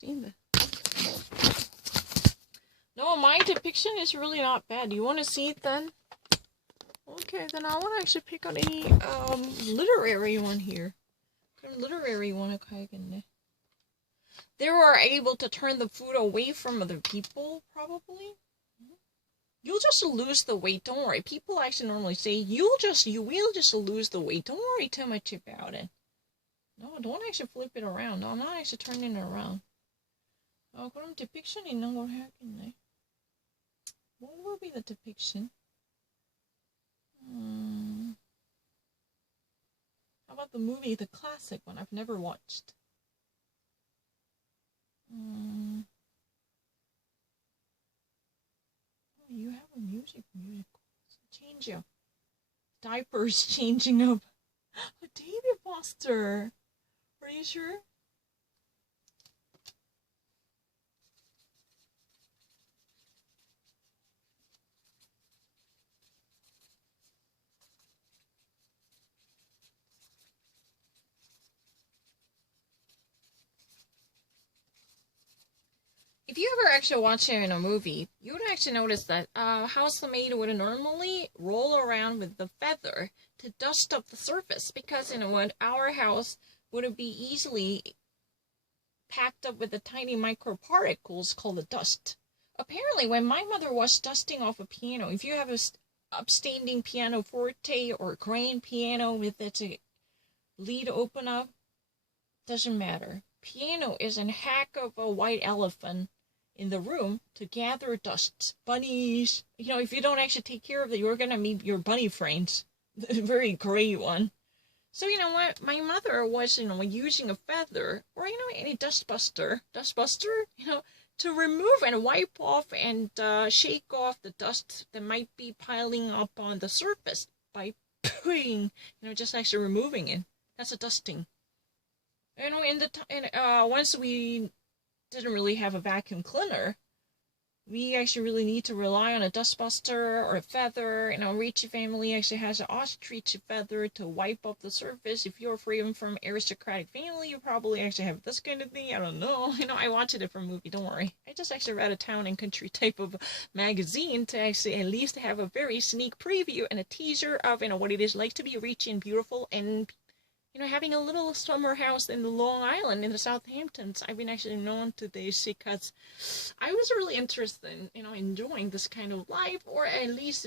Seen that. No, my depiction is really not bad. You want to see it then? Okay, then I want to actually pick on any literary one here. Literary one 하야겠네. They were able to turn the food away from other people, probably. You'll just lose the weight. Don't worry. People actually normally say you will just lose the weight. Don't worry too much about it. No, don't actually flip it around. No, I'm not actually turning it around. 그럼 depiction 있는 걸 해야겠네. What will be the depiction? How about the movie, the classic one I've never watched? Oh, you have a musical. Change up. Diapers changing up. A David Foster. Are you sure? If you ever actually watch it in a movie, you would actually notice that housemaid would normally roll around with the feather to dust up the surface because our house would be easily packed up with the tiny microparticles called the dust. Apparently, when my mother was dusting off a piano, if you have a upstanding piano forte or grand piano with its lead open up, doesn't matter. Piano is a hack of a white elephant in the room to gather dust. Bunnies. If you don't actually take care of it, you're going to meet your bunny friends. Very gray one. So, what? My mother was, using a feather or, any dustbuster, to remove and wipe off and shake off the dust that might be piling up on the surface by putting, just actually removing it. That's a dusting. Once we didn't really have a vacuum cleaner, we actually really need to rely on a dustbuster or a feather. Ricci family actually has an ostrich feather to wipe up the surface. If you're from aristocratic family, you probably actually have this kind of thing. I don't know. I watched it from a movie. Don't worry. I just actually read a town and country type of magazine to actually at least have a very sneak preview and a teaser of what it is like to be rich and beautiful and having a little summer house in the Long Island in the Southamptons. I've been actually known to this because I was really interested in, enjoying this kind of life, or at least,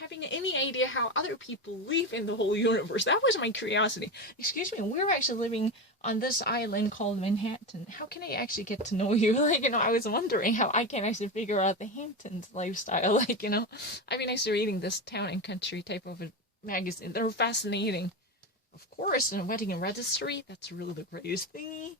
having any idea how other people live in the whole universe. That was my curiosity. Excuse me, we're actually living on this island called Manhattan. How can I actually get to know you? I was wondering how I can actually figure out the Hamptons lifestyle. I've been actually reading this town and country type of a magazine. They're fascinating. Of course, in a wedding and registry, that's really the greatest thing.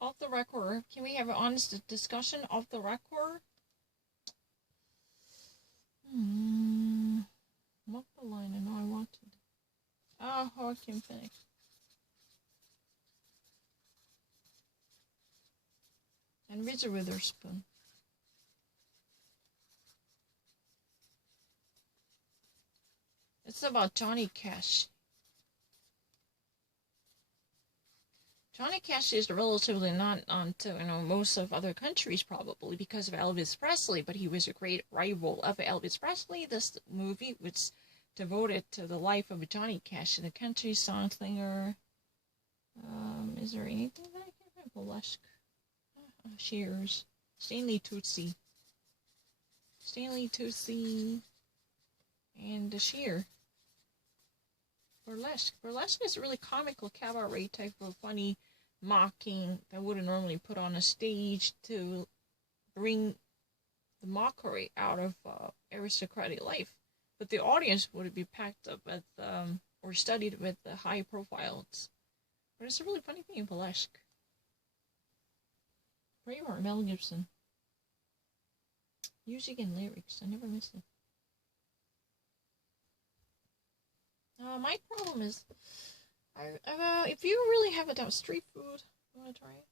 Off the record, can we have an honest discussion off the record? What the line? I know I wanted. Joaquin Phoenix. And Reese Witherspoon. It's about Johnny Cash. Johnny Cash is relatively not onto most of other countries probably because of Elvis Presley, but he was a great rival of Elvis Presley. This movie was devoted to the life of Johnny Cash, the country song singer. Is there anything that I can find? Blush. Shears. Stanley Tucci. And the Shear. Burlesque. Burlesque is a really comical cabaret type of funny mocking that wouldn't normally put on a stage to bring the mockery out of aristocratic life. But the audience would be packed up at or studied with the high profiles. But it's a really funny thing, burlesque. Braveheart, Mel Gibson. Music and lyrics, I never miss it. My problem is, if you really have a doubt, street food, you want to try it?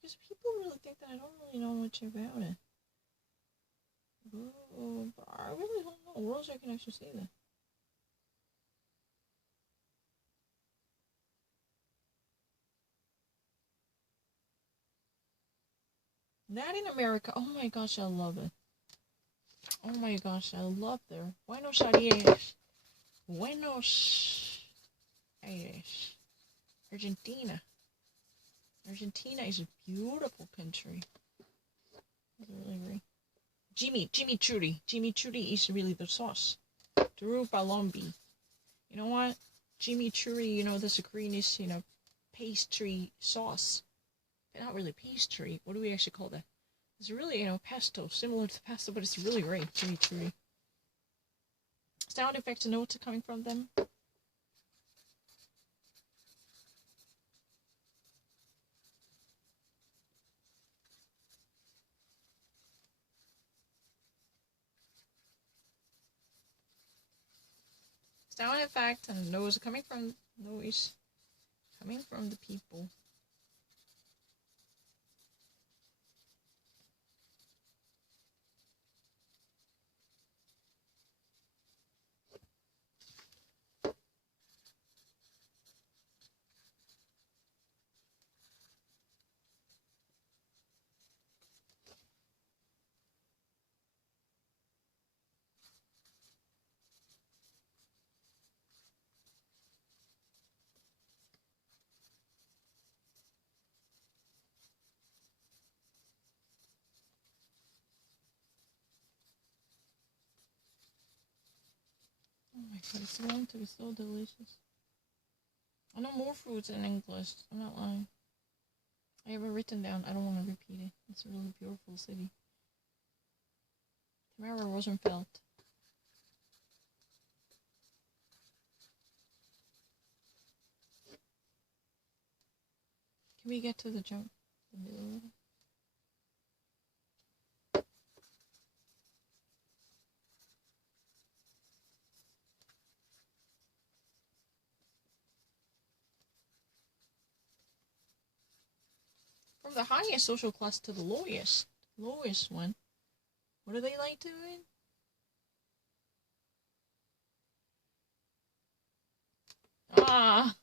Because people really think that I don't really know much about it. But I really don't know. What else I can actually say that? Latin America, oh my gosh, I love it. Oh my gosh, I love their Buenos Aires. Buenos Aires. Argentina. Argentina is a beautiful country. It's really great. Chimichurri is really the sauce. Drew Palombi. You know what? Chimichurri, you know, that's a greenish, you know, pastry sauce. But not really pastry. What do we actually call that? It's really, you know, pesto, similar to pesto, but it's really great. Chimichurri. Sound effects and notes are coming from them. Sound effect and noise coming from the people. Oh my god, it's going to be so delicious. I know more foods in English. I'm not lying. I have it written down. I don't want to repeat it. It's a really beautiful city. Tamara Rosenfeld. Can we get to the jump? The middle? From the highest social class to the lowest one. What do they like doing? Ah.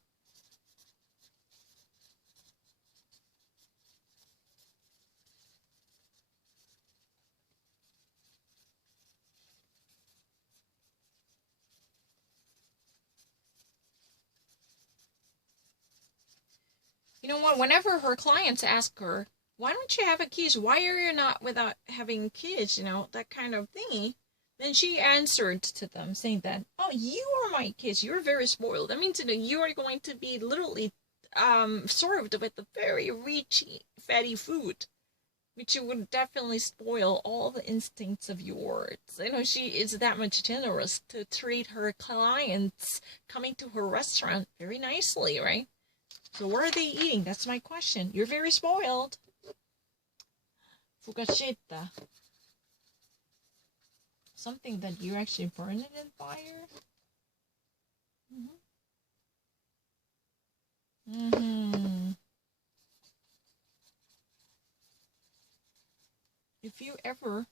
You know what? Whenever her clients ask her, why don't you have a kids? Why are you not without having kids? You know, that kind of thingy. Then she answered to them saying that, oh, you are my kids. You're very spoiled. That means, you know, you are going to be literally served with a very rich, fatty food, which would definitely spoil all the instincts of yours. You know, she is that much generous to treat her clients coming to her restaurant very nicely, right? So what are they eating? That's my question. You're very spoiled. Fugaceta. Something that you actually burn it in fire? If you ever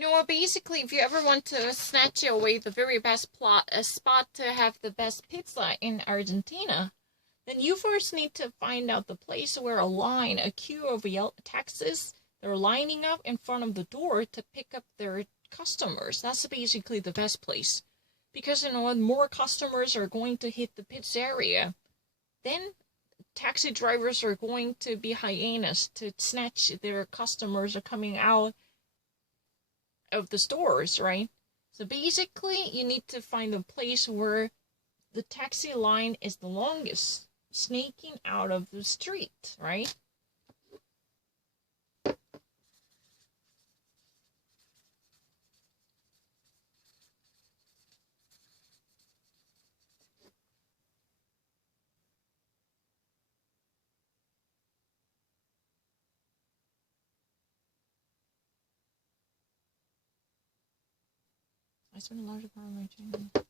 You know what, basically, if you ever want to snatch away the very best spot to have the best pizza in Argentina, then you first need to find out the place where a queue of taxis, they're lining up in front of the door to pick up their customers. That's basically the best place. Because, more customers are going to hit the pizzeria, then taxi drivers are going to be hyenas to snatch their customers are coming out of the stores, right? So basically, you need to find the place where the taxi line is the longest, snaking out of the street, right? I spend a larger part of my channel.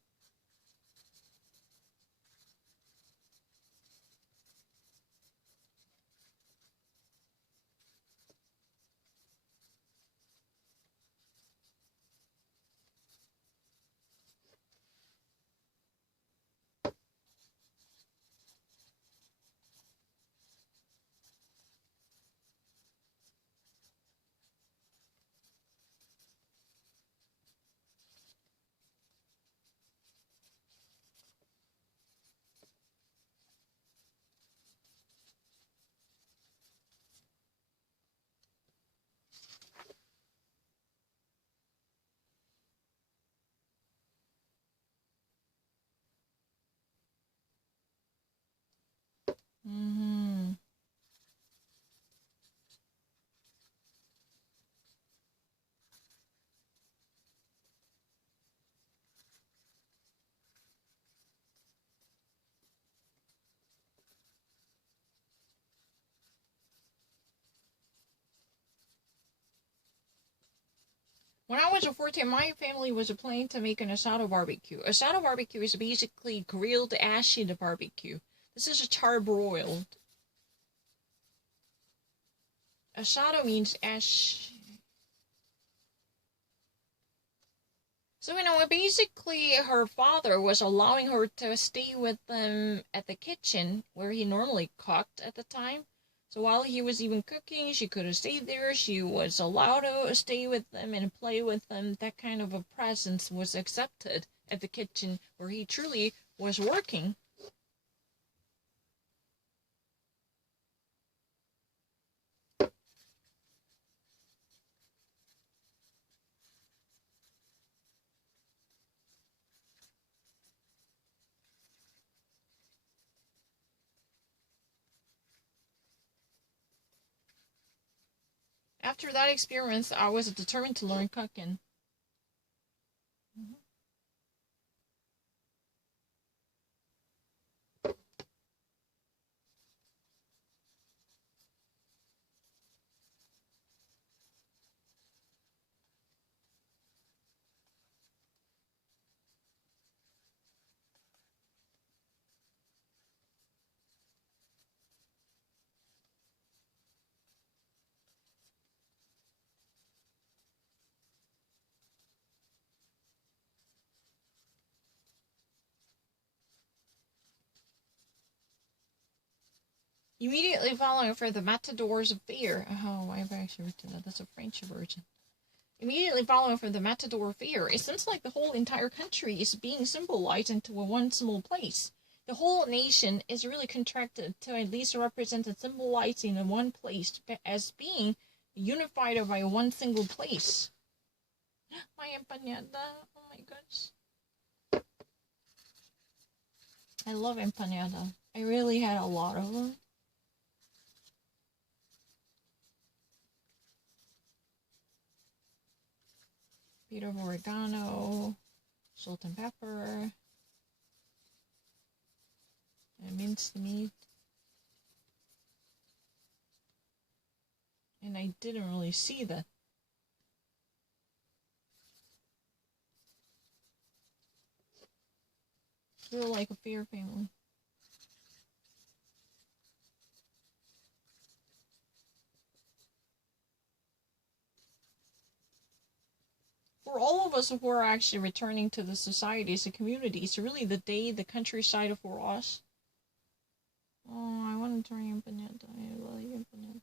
Mm-hmm. When I was a 14, my family was planning to make an asado barbecue. Asado barbecue is basically grilled ashen barbecue. This is a charbroiled. Asado means ash. So, basically her father was allowing her to stay with them at the kitchen where he normally cooked at the time. So while he was even cooking, she could have stayed there. She was allowed to stay with them and play with them. That kind of a presence was accepted at the kitchen where he truly was working. After that experience, I was determined to learn cooking. Mm-hmm. Immediately following for the Matadors of Fear. Oh, why have I actually written that? That's a French version. Immediately following from the Matador Fair, it seems like the whole entire country is being symbolized into one small place. The whole nation is really contracted to at least represent and symbolizing in one place as being unified by one single place. My empanada, oh my gosh. I love empanada. I really had a lot of them. Bit of oregano, salt and pepper, and minced meat. And I didn't really see that. Feel like a fair family. for all of us who are actually returning to the societies, the communities, really the day, the countryside for us. Oh, I want to try empanada. I love empanada.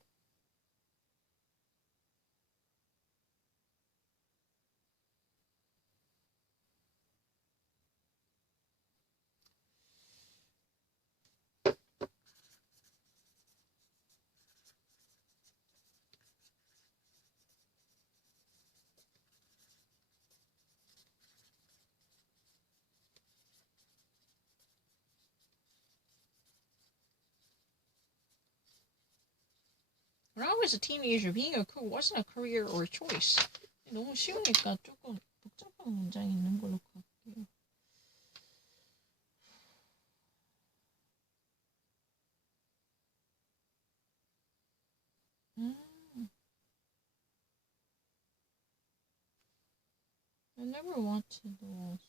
When I was a teenager, being a cook wasn't a career or a choice. 너무 쉬우니까 조금 복잡한 문장이 있는 걸로 갈게요. I never watched those.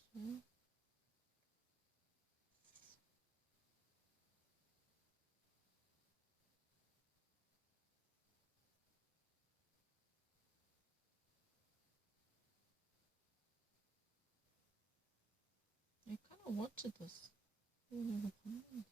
I kind of watched this. 내가 봤는데.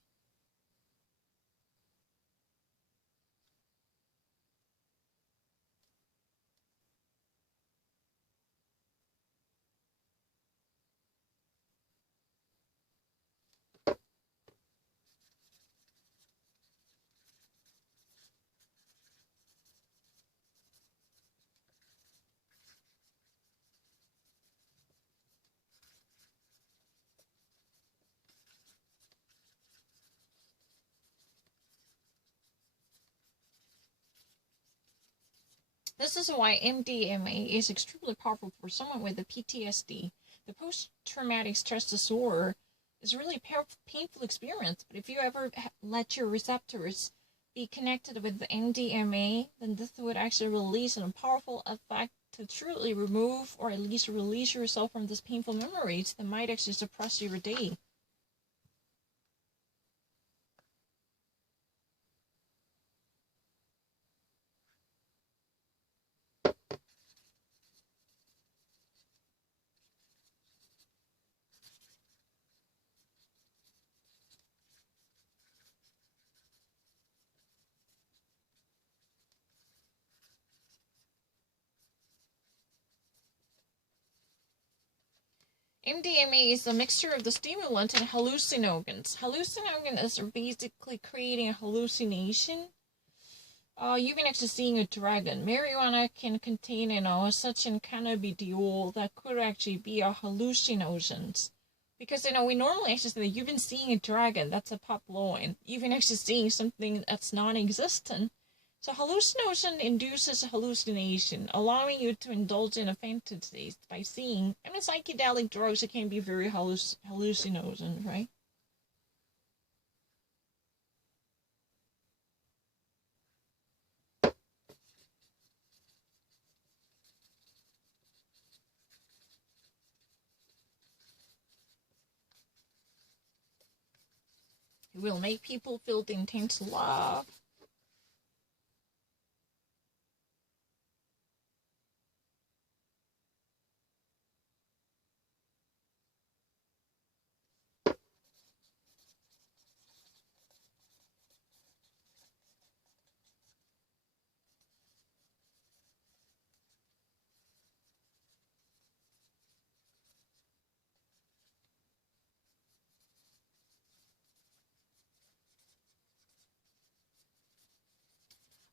This is why MDMA is extremely powerful for someone with the PTSD. The post-traumatic stress disorder is a really painful experience, but if you ever let your receptors be connected with the MDMA, then this would actually release a powerful effect to truly remove or at least release yourself from these painful memories that might actually suppress your day. MDMA is a mixture of the stimulant and hallucinogens. Hallucinogens are basically creating a hallucination. You've been actually seeing a dragon. Marijuana can contain, such an cannabidiol that could actually be a hallucinogens. Because, we normally actually say that you've been seeing a dragon, that's a paploin. You've been actually seeing something that's non-existent. So hallucination induces hallucination, allowing you to indulge in a fantasies by seeing. Psychedelic drugs, it can be very hallucinogen, right? It will make people feel the intense love.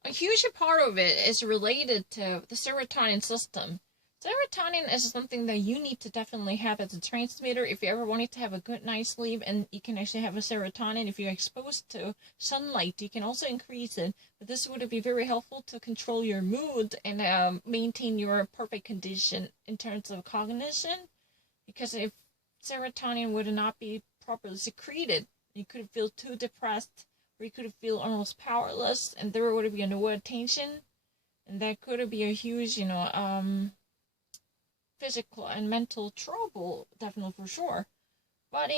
A huge part of it is related to the serotonin system. Serotonin is something that you need to definitely have as a transmitter if you ever wanted to have a good night's sleep, and you can actually have a serotonin. If you're exposed to sunlight, you can also increase it, but this would be very helpful to control your mood and maintain your perfect condition in terms of cognition, because if serotonin would not be properly secreted, you could feel too depressed, or you could feel almost powerless, and there would be no attention, and that could be a huge, physical and mental trouble, definitely for sure. But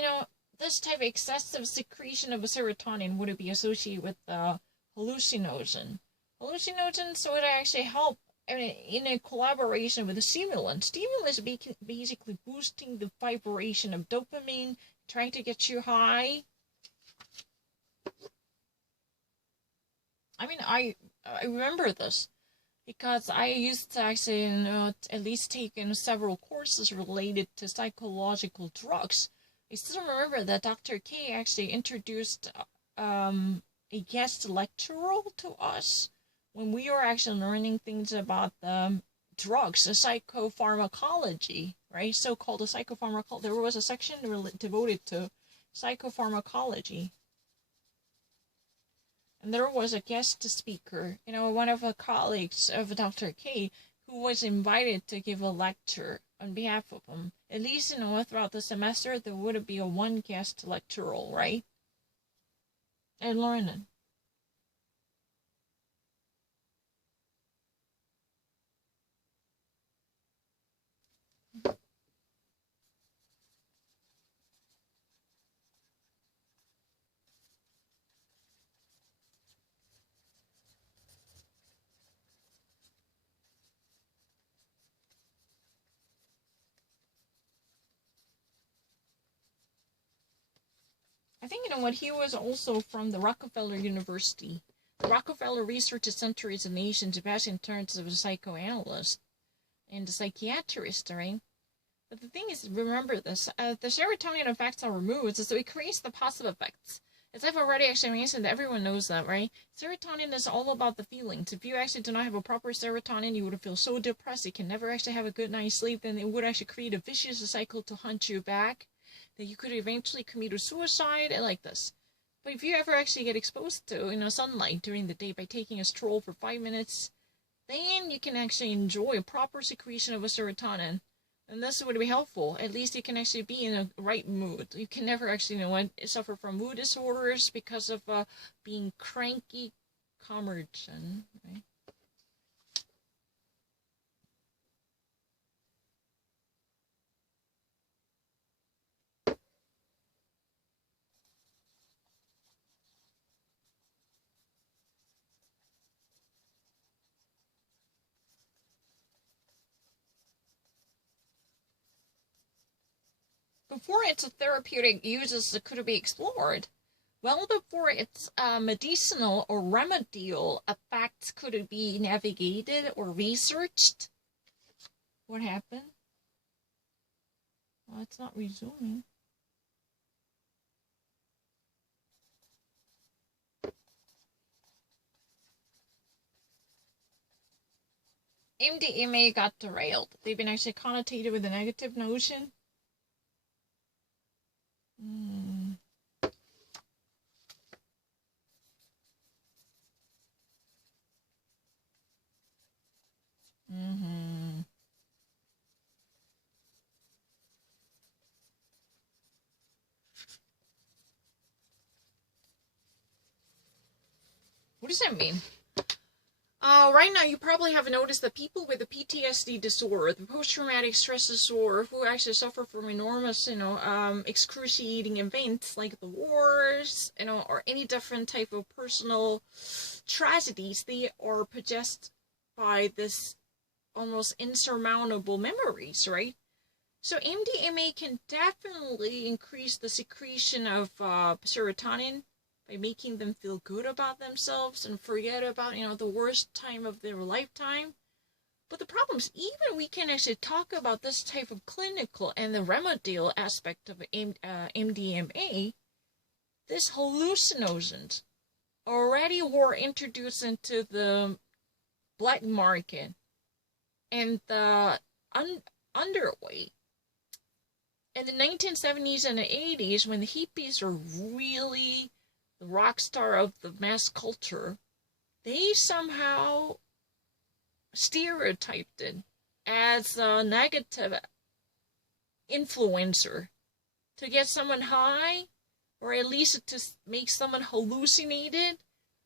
this type of excessive secretion of serotonin would be associated with hallucinogen. Hallucinogens would actually help I mean, in a collaboration with a stimulant. Stimulant is basically boosting the vibration of dopamine, trying to get you high. I mean, I remember this because I used to actually at least taken several courses related to psychological drugs. I still remember that Dr. K actually introduced a guest lecturer to us when we were actually learning things about drugs, the psychopharmacology, right? So-called the psychopharmacology. There was a section devoted to psychopharmacology. And there was a guest speaker, one of the colleagues of Dr. K, who was invited to give a lecture on behalf of him. At least, throughout the semester, there would be a one guest lecturer, right? And learning. I think, what he was also from the Rockefeller University. The Rockefeller Research Center is the nation's best in terms of a psychoanalyst and a psychiatrist, right? But the thing is, remember this, the serotonin effects on our moods, so it creates the positive effects. As I've already actually mentioned, everyone knows that, right? Serotonin is all about the feelings. If you actually do not have a proper serotonin, you would feel so depressed, you can never actually have a good night's sleep, then it would actually create a vicious cycle to hunt you back, that you could eventually commit a suicide and like this. But if you ever actually get exposed to, sunlight during the day by taking a stroll for 5 minutes, then you can actually enjoy a proper secretion of a serotonin. And this would be helpful. At least you can actually be in a right mood. You can never actually, suffer from mood disorders because of being cranky, Commerson, right? Before its therapeutic uses could be explored, well before its medicinal or remedial effects could be navigated or researched. What happened? Well, it's not resuming. MDMA got derailed. They've been actually connotated with a negative notion. What does that mean? Right now, you probably have noticed that people with the PTSD disorder, the post-traumatic stress disorder, who actually suffer from enormous, excruciating events like the wars, or any different type of personal tragedies, they are possessed by this almost insurmountable memories, right? So MDMA can definitely increase the secretion of serotonin by making them feel good about themselves and forget about, the worst time of their lifetime. But the problem is, even we can actually talk about this type of clinical and the remedial aspect of MDMA, this hallucinogens already were introduced into the black market and the underway. In the 1970s and the 80s, when the hippies were really the rock star of the mass culture, they somehow stereotyped it as a negative influencer to get someone high, or at least to make someone hallucinated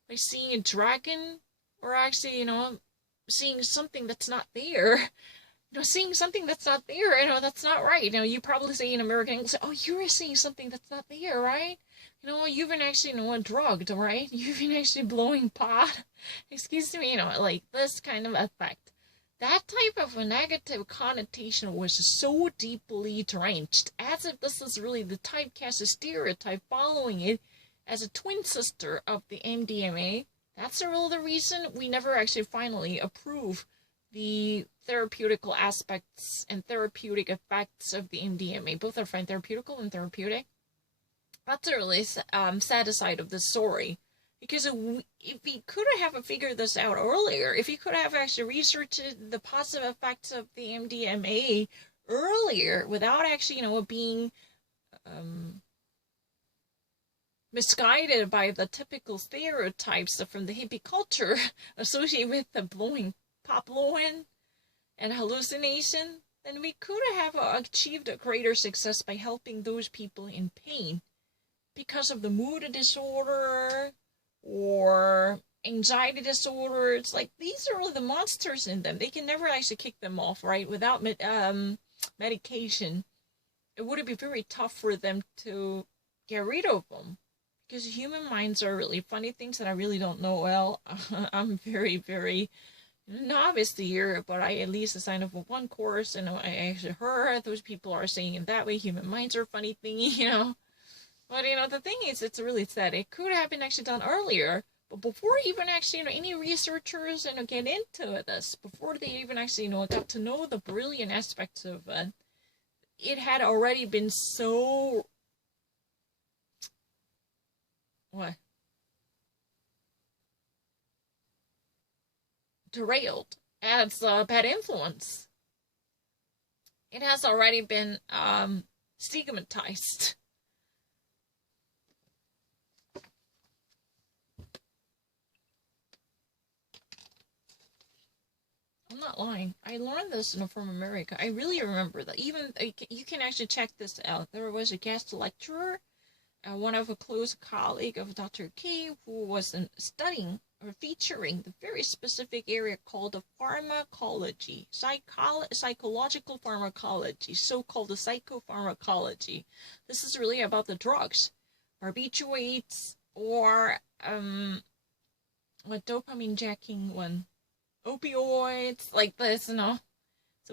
by seeing a dragon, or actually, seeing something that's not there. Seeing something that's not there, that's not right. You probably say in American English, oh, you're seeing something that's not there, right? You've been actually, drugged, right? You've been actually blowing pot. Excuse me, like this kind of effect. that type of a negative connotation was so deeply drenched, as if this is really the typecast stereotype following it as a twin sister of the MDMA. That's the real reason we never actually finally approve the therapeutical aspects and therapeutic effects of the MDMA. Both are fine, therapeutical and therapeutic. That's the really sad side of the story. Because if we could have figured this out earlier, if we could have actually researched the positive effects of the MDMA earlier without actually, being misguided by the typical stereotypes from the hippie culture associated with the blowing and hallucination, then we could have achieved a greater success by helping those people in pain because of the mood disorder or anxiety disorders. Like, these are all the monsters in them. They can never actually kick them off, right? Without medication, it would be very tough for them to get rid of them. Because human minds are really funny things that I really don't know well. I'm very, very novice here, but I at least signed up for one course, and I actually heard those people are saying in that way human minds are a funny thing, But, the thing is, it's really sad. It could have been actually done earlier, but before even actually, any researchers, get into this, before they even actually, got to know the brilliant aspects of it, it had already been so... What? Derailed as a bad influence. It has already been stigmatized. I'm not lying. I learned this from America. I really remember that. Even, you can actually check this out. There was a guest lecturer, one of a close colleague of Dr. K, who was studying or featuring the very specific area called the pharmacology, psychological pharmacology, so-called the psychopharmacology. This is really about the drugs, barbiturates, or what dopamine jacking one, opioids, like this, So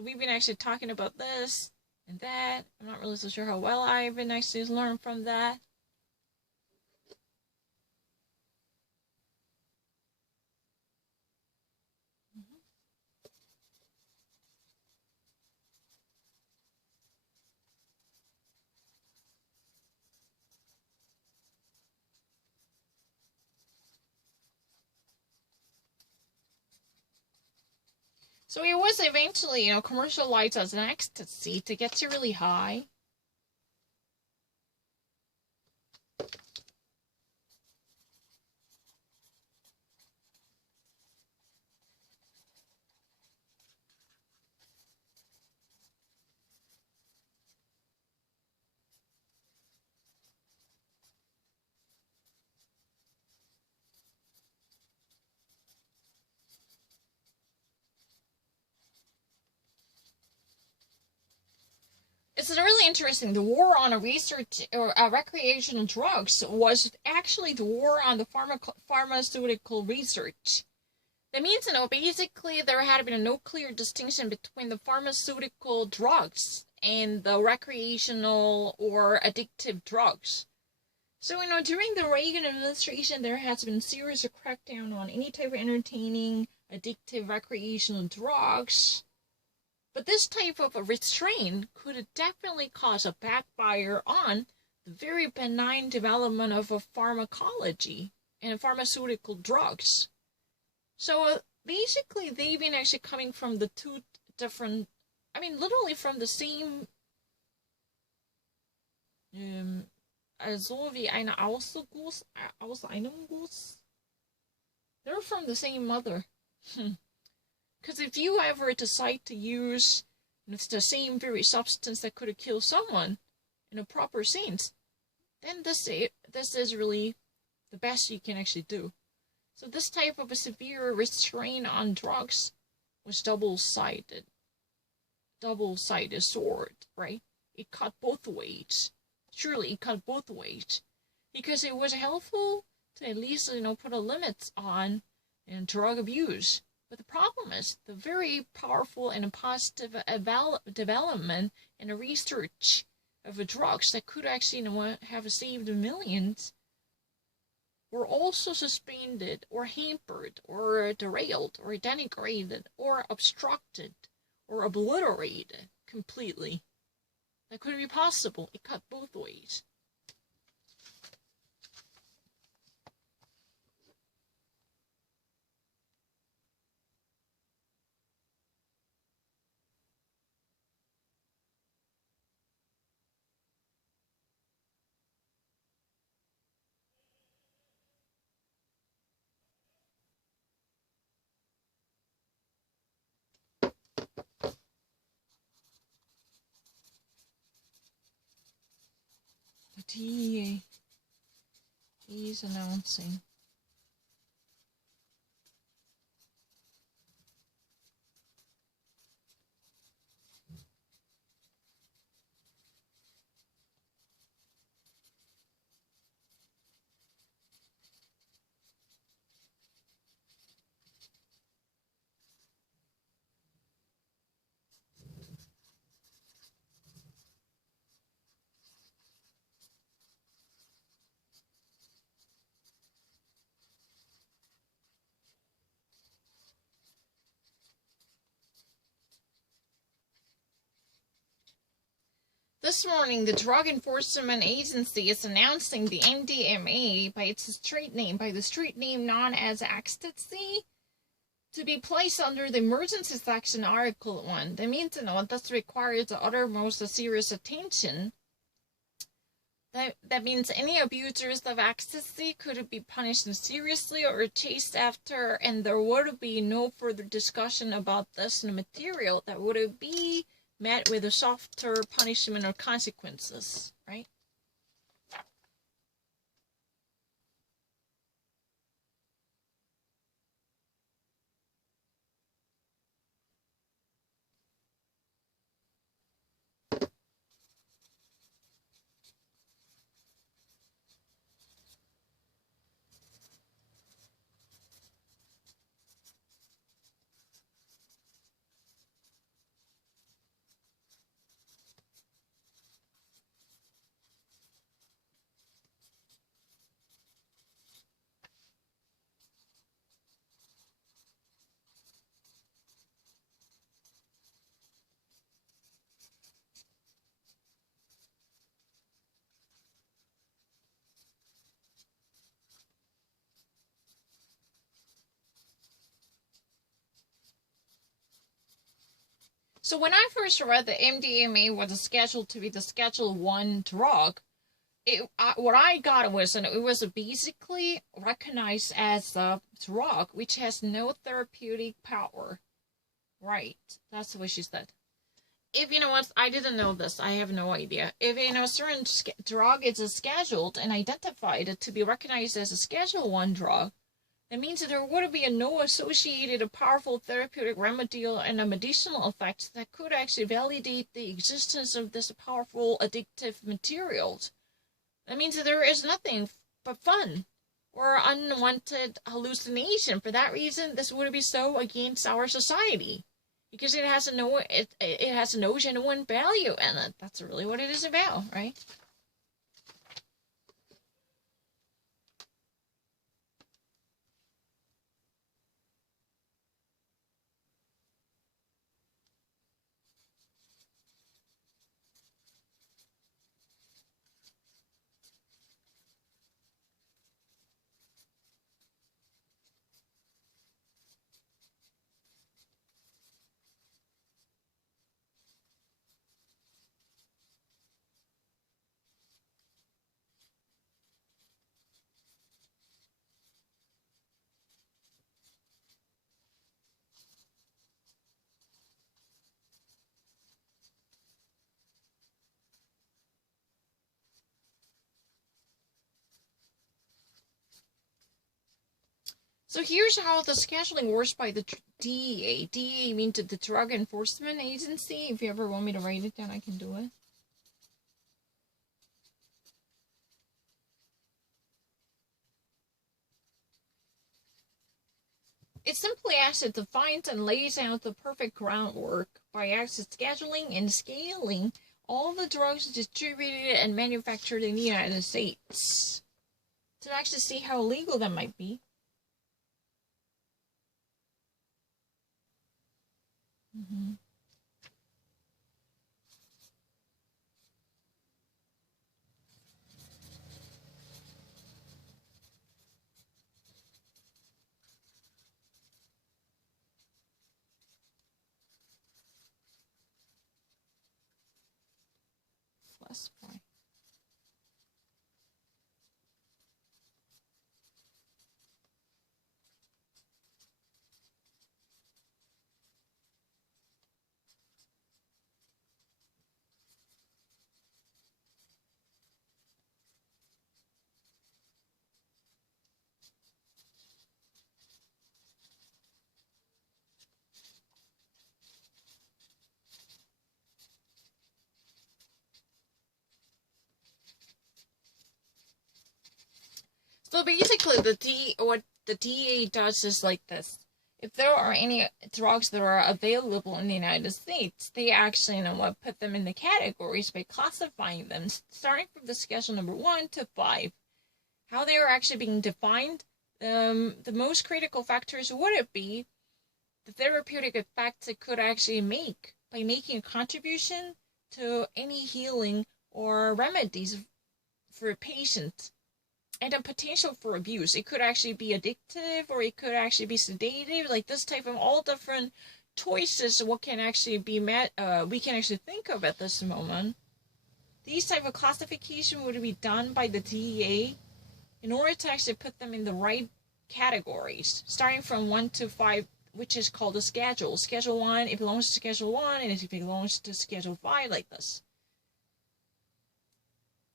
we've been actually talking about this and that. I'm not really so sure how well I've been actually learned from that. So it was eventually, commercialized as an ecstasy to get you really high. It's really interesting. The war on research or recreational drugs was actually the war on the pharmaceutical research. That means, basically there had been no clear distinction between the pharmaceutical drugs and the recreational or addictive drugs. So, during the Reagan administration, there has been serious crackdown on any type of entertaining, addictive, recreational drugs. But this type of a restraint could definitely cause a backfire on the very benign development of a pharmacology and pharmaceutical drugs. So basically, they've been actually coming from the two different, literally from the same, also wie eine Ausguss, aus einem Guss. They're from the same mother. Because if you ever decide to use the same very substance that could have killed someone in a proper sense, then this is really the best you can actually do. So this type of a severe restraint on drugs was double-sided sword, right? It cut both ways. Surely it cut both ways. Because it was helpful to at least, put a limit on drug abuse. But the problem is the very powerful and positive development and the research of drugs that could actually have saved millions were also suspended or hampered or derailed or denigrated or obstructed or obliterated completely. That couldn't be possible. It cut both ways. The DEA is announcing this morning, the Drug Enforcement Agency is announcing the MDMA by the street name known as ecstasy, to be placed under the emergency section Article 1. That means, this requires the uttermost serious attention. That means any abusers of ecstasy could be punished seriously or chased after, and there would be no further discussion about this in the material that would be met with a softer punishment or consequences, right? So when I first read that MDMA was scheduled to be the Schedule 1 drug, what I got was, it was basically recognized as a drug which has no therapeutic power. Right, that's what she said. If I didn't know this, I have no idea. If a certain drug is scheduled and identified to be recognized as a Schedule 1 drug, that means that there would be no associated powerful therapeutic, remedial, and medicinal effects that could actually validate the existence of this powerful addictive materials. That means that there is nothing but fun or unwanted hallucination. For that reason, this would be so against our society, because it has no genuine value in it. That's really what it is about, right? So here's how the scheduling works by the DEA. DEA means the Drug Enforcement Agency. If you ever want me to write it down, I can do it. It simply actually defines and lays out the perfect groundwork by actually scheduling and scaling all the drugs distributed and manufactured in the United States. To actually see how illegal that might be. Mm-hmm. Classify. So basically, what the DEA does is like this. If there are any drugs that are available in the United States, they actually put them in the categories by classifying them, starting from the schedule number 1 to 5. How they are actually being defined, the most critical factors would it be the therapeutic effects it could actually make by making a contribution to any healing or remedies for a patient, and a potential for abuse. It could actually be addictive, or it could actually be sedative, like this type of all different choices what can actually be we can actually think of at this moment. These type of classification would be done by the DEA in order to actually put them in the right categories, starting from 1 to 5, which is called a schedule. Schedule 1, it belongs to Schedule 1, and it belongs to Schedule 5, like this.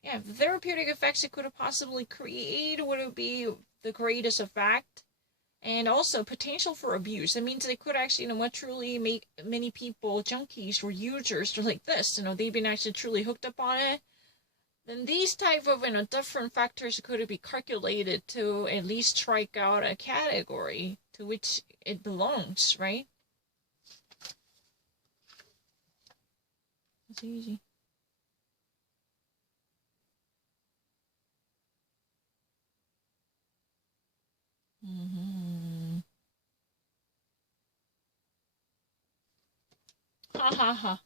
Yeah, the therapeutic effects it could have possibly created would be the greatest effect, and also potential for abuse. That means they could actually, truly make many people junkies or users or like this. They've been actually truly hooked up on it. Then these type of different factors could be calculated to at least strike out a category to which it belongs, right? It's easy. Mm-hmm. Ha ha ha.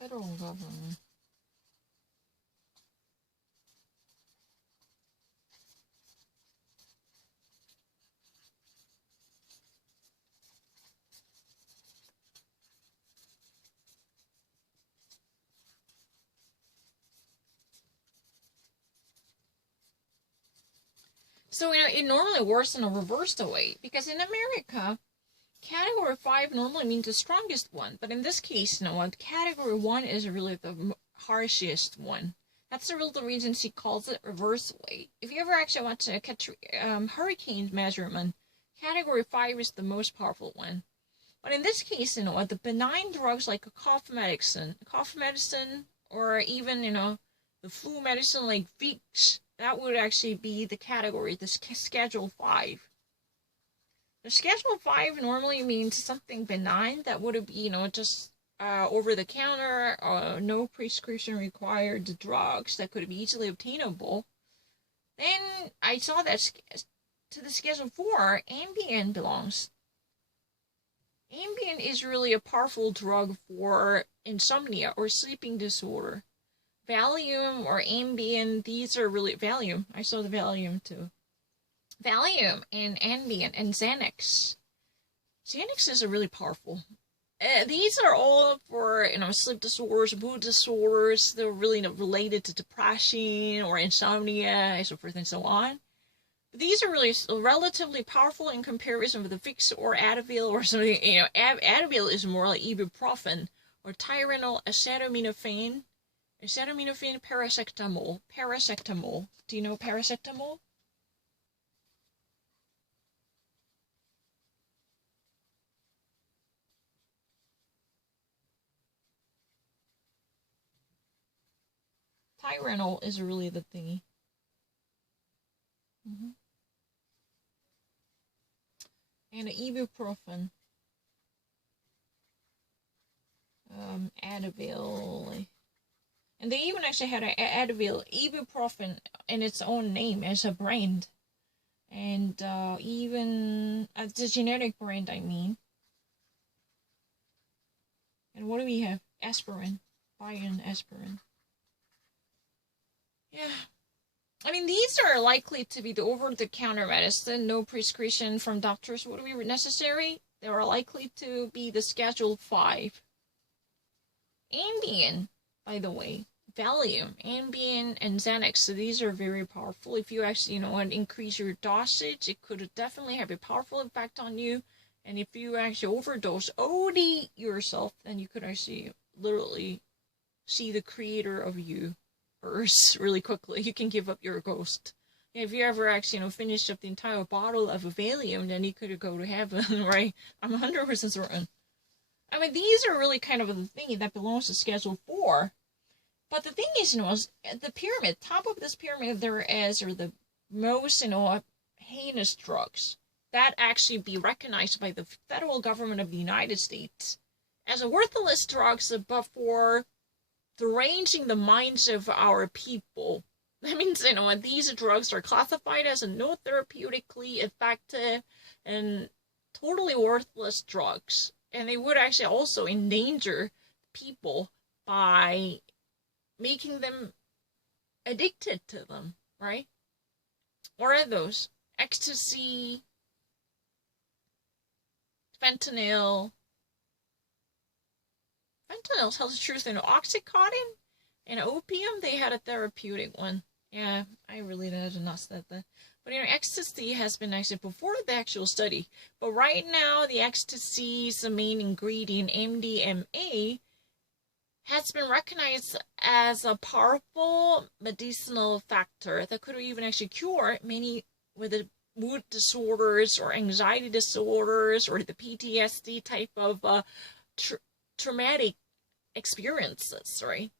Federal government. So it normally works in a reversed way, because in America, Category 5 normally means the strongest one, but in this case, Category 1 is really the harshest one. That's the real reason she calls it reverse way. If you ever actually want to catch hurricane measurement, Category 5 is the most powerful one. But in this case, the benign drugs like cough medicine, or even, the flu medicine like Vicks, that would actually be the category, the Schedule 5. The Schedule 5 normally means something benign that would be, just over the counter, no prescription required drugs that could be easily obtainable. Then I saw that to the Schedule 4, Ambien belongs. Ambien is really a powerful drug for insomnia or sleeping disorder. Valium or Ambien, these are really... Valium, I saw the Valium too. Valium and Ambien and Xanax. Xanax is a really powerful. These are all for, sleep disorders, mood disorders. They're really related to depression or insomnia, and so forth and so on. But these are really relatively powerful in comparison with the Vicks or Advil or something. Advil is more like ibuprofen or Tylenol, acetaminophen, paracetamol. Paracetamol. Do you know paracetamol? Tylenol is really the thingy. And ibuprofen. Advil. And they even actually had an Advil, ibuprofen, in its own name as a brand. And even the generic brand, I mean. And what do we have? Aspirin. Bion aspirin. Yeah. I mean, these are likely to be the over-the-counter medicine, no prescription from doctors would be necessary. They are likely to be the Schedule 5. Ambien, by the way, Valium, Ambien, and Xanax, so these are very powerful. If you actually, want to increase your dosage, it could definitely have a powerful effect on you. And if you actually overdose, OD yourself, then you could actually literally see the creator of you really quickly. You can give up your ghost. If you ever actually, finished up the entire bottle of Valium, then you could go to heaven, right? I'm 100% certain. I mean, these are really kind of the thing that belongs to Schedule 4. But the thing is, the pyramid, top of this pyramid, are the most, heinous drugs that actually be recognized by the federal government of the United States as a worthless drugs, but for deranging the minds of our people. That means, these drugs are classified as no therapeutically effective and totally worthless drugs. And they would actually also endanger people by making them addicted to them, right? What are those? Ecstasy, fentanyl. Fentanyl tells the truth. And Oxycontin and opium, they had a therapeutic one. Yeah, I really did not say that. But ecstasy has been actually before the actual study. But right now, the ecstasy's main ingredient, MDMA, has been recognized as a powerful medicinal factor that could even actually cure many with the mood disorders or anxiety disorders or the PTSD type of traumatic experiences, right?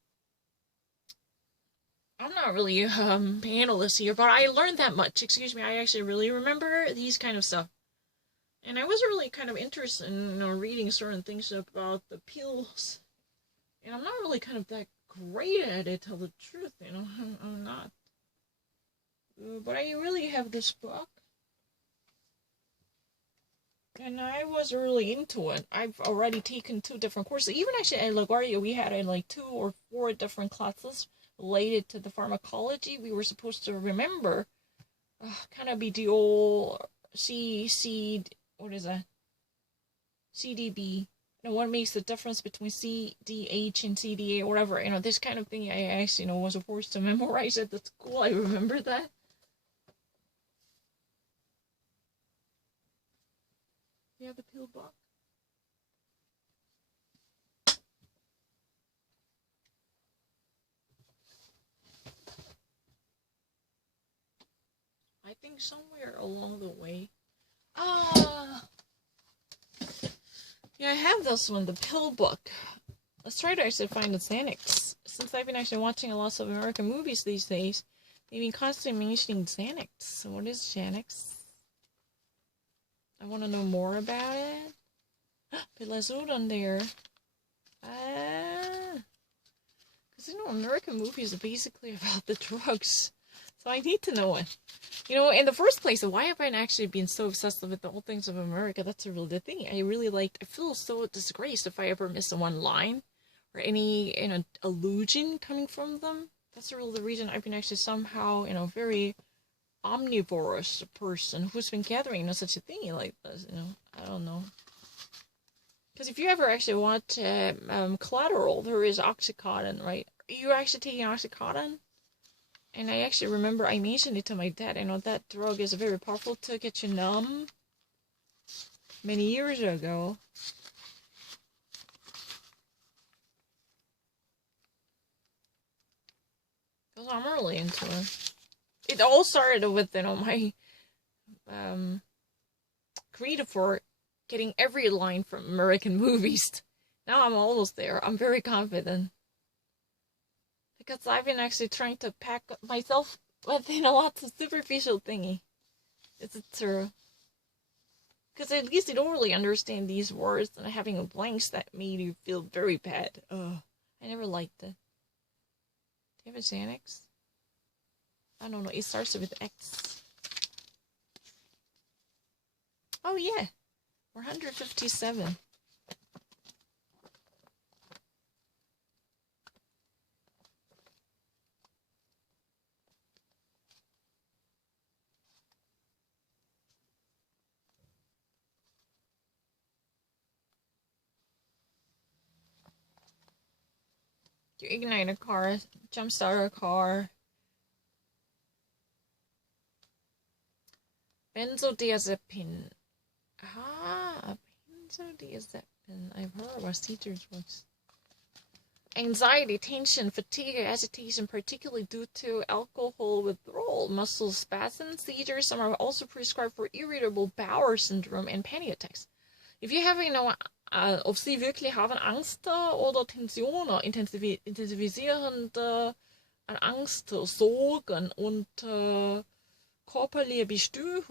I'm not really analyst here, but I learned that much. Excuse me, I actually really remember these kind of stuff. And I was really kind of interested in reading certain things about the pills. And I'm not really kind of that great at it, to tell the truth, I'm not. But I really have this book. And I was really into it. I've already taken 2 different courses. Even actually at LaGuardia, we had 2 or 4 different classes related to the pharmacology. We were supposed to remember kind of be the old what is that? CDB. What makes the difference between CDH and CDA or whatever. This kind of thing I actually, was forced to memorize at the school. I remember that. You have the pill book? I think somewhere along the way. Yeah, I have this one, the pill book. Let's try to actually find the Xanax. Since I've been actually watching a lot of American movies these days, they've been constantly mentioning Xanax. So what is Xanax? I want to know more about it. Pelazud there. Because American movies are basically about the drugs. So I need to know it. In the first place, why have I actually been so obsessed with the old things of America? That's a really the thing. I feel so disgraced if I ever miss one line or any, allusion coming from them. That's really the reason I've been actually somehow, very omnivorous person who's been gathering, such a thing like this, I don't know. Because if you ever actually want Collateral, there is Oxycontin, right? You're actually taking Oxycontin? And I actually remember I mentioned it to my dad. I know that drug is very powerful to get you numb many years ago. Because I'm really into it. It all started with, my greed for getting every line from American movies. Now I'm almost there. I'm very confident. Because I've been actually trying to pack myself with, lots of superficial thingy. Is it true? Because at least you don't really understand these words, and having a blanks that made you feel very bad. Ugh. I never liked it. Do you have a Xanax? I don't know. It starts with X. Oh, yeah. 457. You ignite a car, jumpstart a car. Benzodiazepine. Benzodiazepine. I've heard about seizures once. Anxiety, tension, fatigue, agitation, particularly due to alcohol withdrawal, muscle spasms, seizures. Some are also prescribed for irritable bowel syndrome and panic attacks. If you have, ob sie wirklich haben Angst oder Tensionen, intensivierende Angst, Sorgen und körperliche Bestörungen